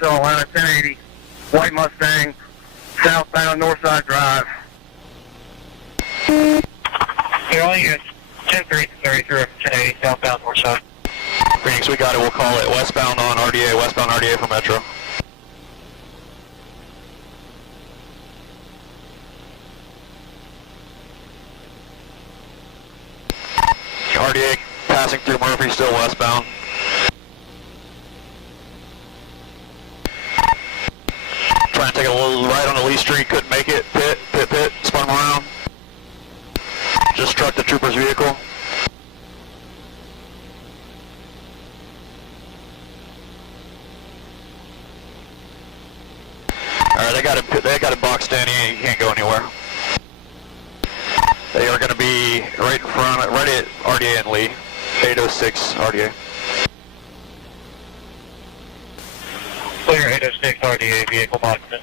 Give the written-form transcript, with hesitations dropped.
Knoxville, Atlanta, 1080, white Mustang, southbound Northside Drive. You're only at 10-3-33 up 1080, southbound Northside. Phoenix, we got it. We'll call it westbound on RDA, westbound RDA for Metro. RDA passing through Murphy, still westbound. Trying to take a little right on the Lee Street, couldn't make it. Pit, spun him around. Just struck the trooper's vehicle. Alright, they got it boxed in, he can't go anywhere. They are going to be right in front, right at RDA and Lee. 806 RDA. Clear 806 RDA, vehicle boxed in.